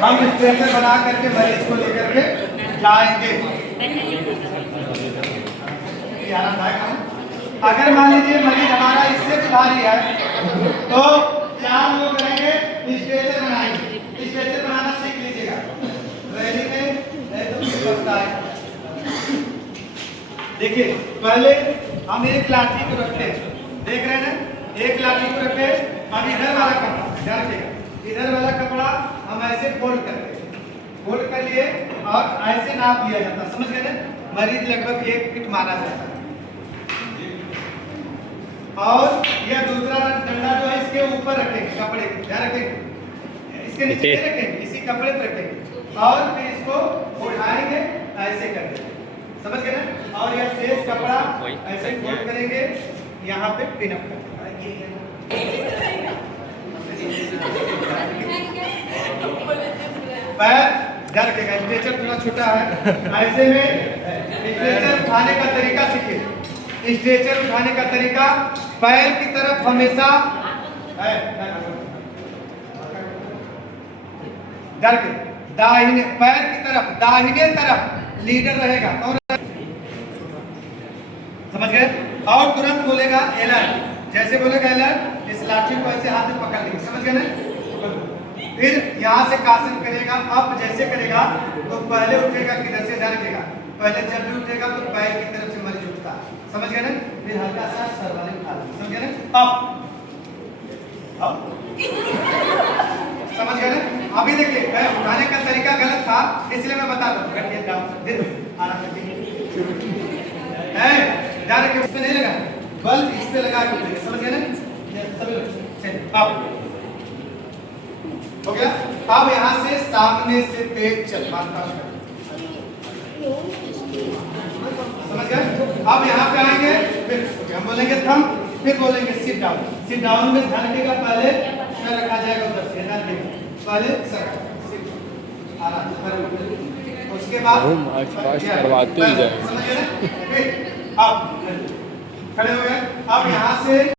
हम स्ट्रेचर बना करके मरीज को लेकर के जाएंगे। अगर मान लीजिए मरीज हमारा इससे भारी है तो क्या हम लोग करेंगे, स्ट्रेचर बनाएंगे। स्ट्रेचर बनाना सीख लीजिएगा, रैली में तो बचता है। देखिए पहले हम एक लाठी को रखते हैं, देख रहे हैं ना, एक लाठी को रखे। अब इधर वाला कपड़ा ध्यान रखिएगा, इधर वाला कपड़ा हम ऐसे फोल्ड करते हैं, फोल्ड कर लिए और ऐसे नाप दिया जाता है, समझ गए ना। मरीज लगभग 1 फीट माना जाता है। और यह दूसरा डंडा जो है इसके ऊपर रखेंगे, कपड़े ध्यान रखेंगे, इसके नीचे रखेंगे, इसी कपड़े पर रखेंगे और फिर इसको उठाएंगे ऐसे करके, समझ गए ना। और यह शेष कपड़ा ऐसे फोल्ड करेंगे, यहाँ पे पिन अप करेंगे। पैर डर के, स्ट्रेचर थोड़ा छोटा है, ऐसे में स्ट्रेचर उठाने का तरीका सीखिए। स्ट्रेचर उठाने का तरीका, पैर की तरफ हमेशा डर के दाहिने पैर की तरफ, दाहिने तरफ लीडर रहेगा और समझ गए। और तुरंत बोलेगा एलर, जैसे बोलेगा एलर, इस लाठी को ऐसे हाथ में पकड़ लेंगे, समझ गए ना। फिर यहाँ से कासन करेगा, अब जैसे करेगा तो पहले उठेगा किधर से, ध्यान रखिएगा, पहले जब भी उठेगा तो पैर की तरफ से मरीज उठता है, समझ गए ना। फिर हल्का सा सर वाले उठा लेंगे, समझ गए ना। अब समझ गए ना। अभी देखिए उठाने का तरीका गलत था, इसलिए मैं बता दूं, आराम से ध्यान रखिए, उस पे नहीं लगा, बल इस पे लगा के, समझ गए ना सभी लोग। अब हो गया। अब यहाँ से सामने से तेज चल मारता हूँ, समझ गए। अब यहाँ पे आएंगे, फिर हम बोलेंगे थम, फिर बोलेंगे सिट डाउन। सिट डाउन में ध्यान रखिएगा, पहले सर रखा जाएगा उधर से, ध्यान रखिएगा, पहले सर आराम से, उसके बाद करवाते ही जाए, समझ गए ना। अब खड़े हो गए। अब यहाँ से